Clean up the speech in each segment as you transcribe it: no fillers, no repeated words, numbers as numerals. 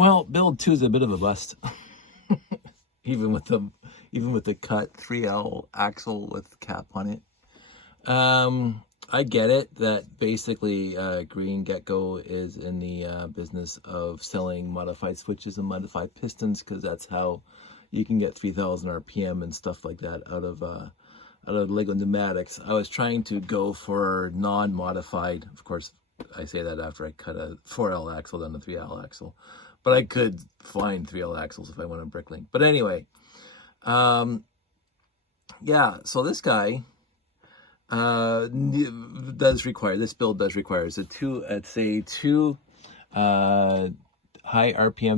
Well, build 2 is a bit of a bust. even with the cut 3L axle with cap on it. I get it that basically Green Gecko is in the business of selling modified switches and modified pistons, because that's how you can get 3,000 RPM and stuff like that out of Lego Pneumatics. I was trying to go for non-modified. Of course, I say that after I cut a 4L axle down to 3L axle, but I could find 3L axles if I went on Bricklink. But anyway, yeah. So this guy does require, this build does require, it's a two high RPM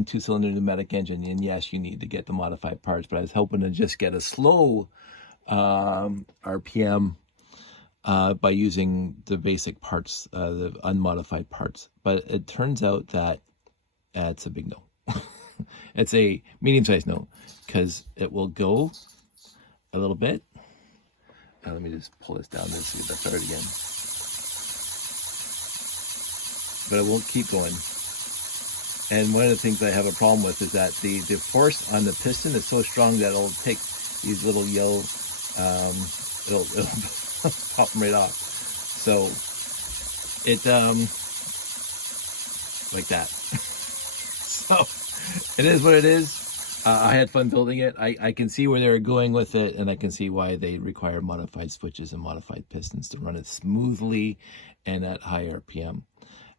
2-cylinder pneumatic engine, and yes, you need to get the modified parts, but I was hoping to just get a slow RPM by using the basic parts, the unmodified parts. But it turns out that it's a big no. It's a medium-sized no, because it will go a little bit. Let me just pull this down and see if that started again. But it won't keep going. And one of the things I have a problem with is that the force on the piston is so strong that it'll take these little yellow, it'll pop them right off. So it, like that. So it is what it is. I had fun building it. I can see where they're going with it, and I can see why they require modified switches and modified pistons to run it smoothly and at high RPM.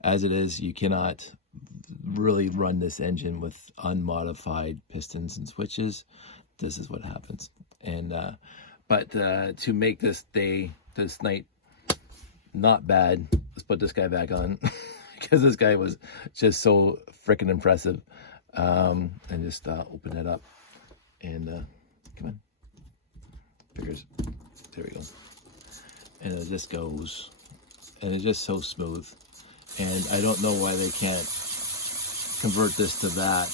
As it is, you cannot really run this engine with unmodified pistons and switches. This is what happens. And but to make this night not bad, let's put this guy back on because this guy was just so freaking impressive. And just open it up and come on, fingers, there we go. And it just goes, and it's just so smooth. And I don't know why they can't convert this to that,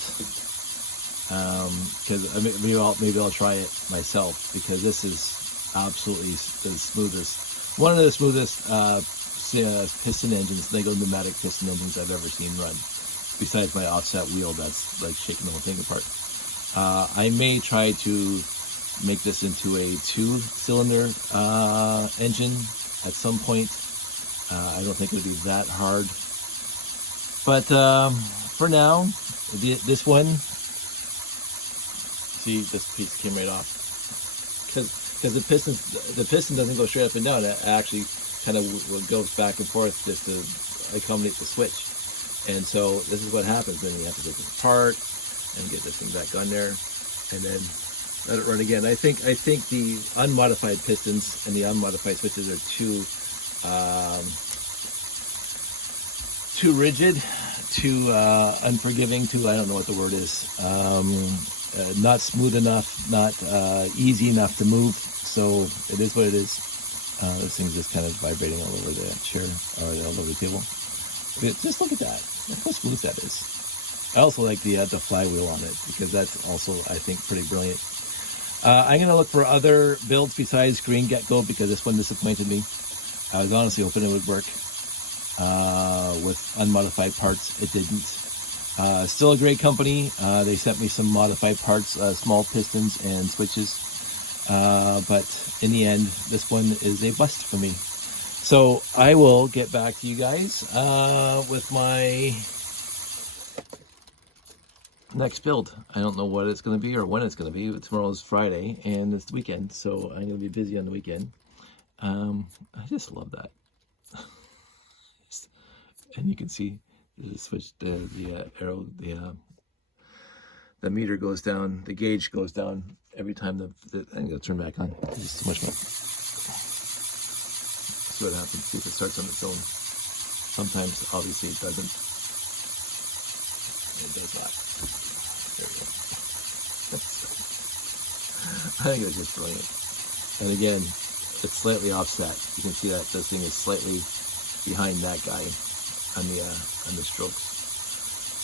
because maybe I'll try it myself, because this is absolutely the smoothest, one of the smoothest piston engines, Lego Pneumatic piston engines I've ever seen run. Besides my offset wheel that's like shaking the whole thing apart. I may try to make this into a 2-cylinder engine at some point. I don't think it'll be that hard. But for now, this one, see, this piece came right off. Because the piston doesn't go straight up and down. It actually kind of goes back and forth just to accommodate the switch. And so this is what happens. Then you have to take this apart and get this thing back on there, and then let it run again. I think the unmodified pistons and the unmodified switches are too rigid, too unforgiving, too, I don't know what the word is. Not smooth enough, not easy enough to move. So it is what it is. This thing's just kind of vibrating all over the chair or all over the table. Just look at that. Look how smooth that is. I also like the flywheel on it, because that's also, I think, pretty brilliant. I'm going to look for other builds besides Green Gecko, because this one disappointed me. I was honestly hoping it would work with unmodified parts. It didn't. Still a great company. They sent me some modified parts, small pistons and switches. But in the end, this one is a bust for me. So I will get back to you guys with my next build. I don't know what it's going to be or when it's going to be. Tomorrow's Friday and it's the weekend, so I'm going to be busy on the weekend. I just love that. And you can see the switch, the arrow, the meter goes down, the gauge goes down every time I'm going to turn back on. There's too much milk. See what happens, see if it starts on its own. Sometimes, obviously, it doesn't. It does not. There we go. I think it was just brilliant. And again, it's slightly offset. You can see that this thing is slightly behind that guy on the strokes.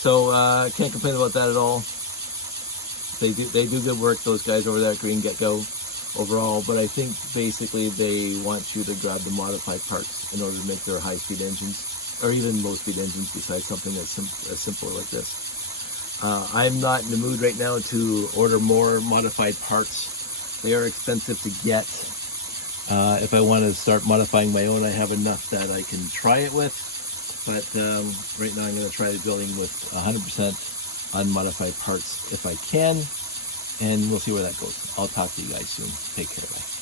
So can't complain about that at all. They do good work, those guys over there at Green Gecko overall, but I think basically they want you to grab the modified parts in order to make their high-speed engines, or even low-speed engines, besides something as simple like this. I'm not in the mood right now to order more modified parts. They are expensive to get. If I want to start modifying my own, I have enough that I can try it with. But right now I'm going to try building with 100% unmodified parts if I can. And we'll see where that goes. I'll talk to you guys soon. Take care. Bye.